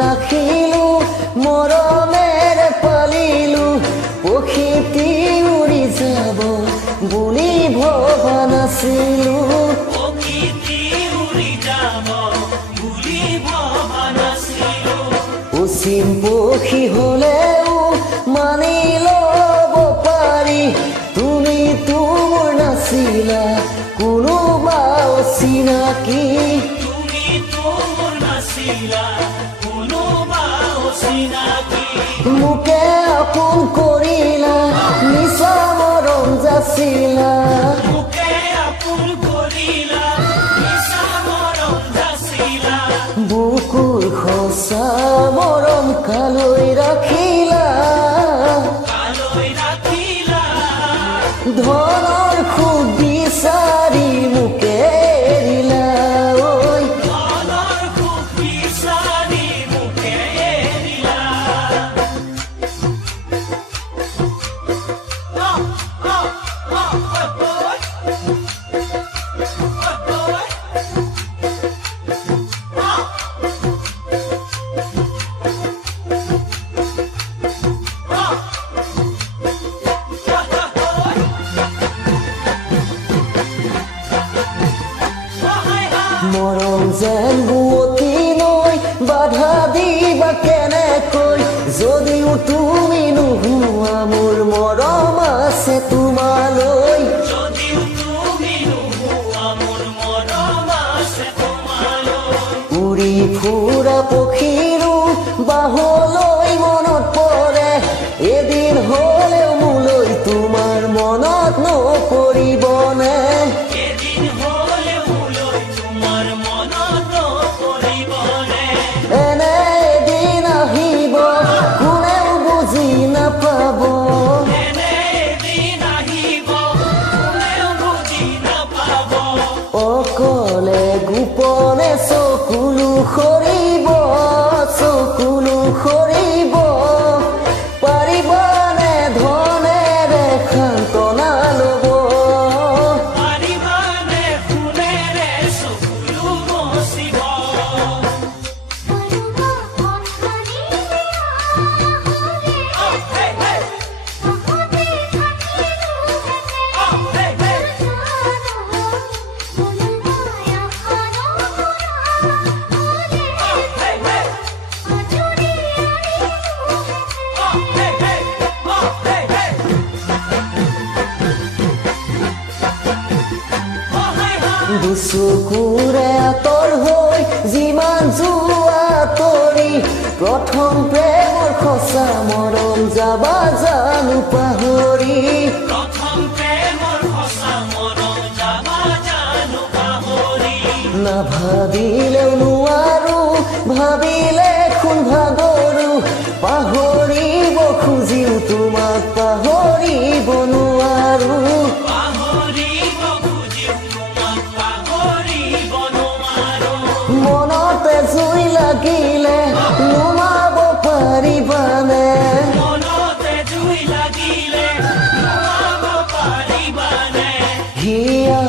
ৰাখিলো মৰমেৰে পালিলো পখিটি উৰি যাব বুলি ভবা নাছিলো অসীম পক্ষী হলেও মানি ল'ব পাৰি তুমিতো মোৰ নাছিলা কোনোবা অচিনাকি মোকে আপোন কৰিলা মিছা মৰম যাচিলা বুকুৰ সঁচা মৰম কালৈ ৰাখিলা ধনৰ সুখ বিচাৰি মোকে এৰিলা মৰম যেন বুৱতী নৈ বাধা দিবা কেনেকৈ যদিও তুমি নোহোৱা মোৰ মৰম আছে তোমালৈ উৰি ফুৰা পক্ষীৰো বাহলৈ মনত পৰে এদিন হলেও মোলৈ তোমাৰ মনত নপৰিবনে এনে এদিন আহিব কোনেও বুজি নাপাব অকলে গোপনে চকুলো সৰিব পাৰিবানে ধনেৰে সান্তনা ল'ব দুচকুৰে আঁতৰ হৈ যিমান যোৱা তৰি প্ৰথম প্ৰেমৰ সঁচা মৰম যাবা জানো পাহৰি নাভাবিলেও নোৱাৰো ভাবিলে কোন ভাগৰো পাহৰিব খুজিও তোমাক পাহৰিব নোৱাৰো মনতে জুই লাগিলে নুমাব পাৰিবানে হিয়া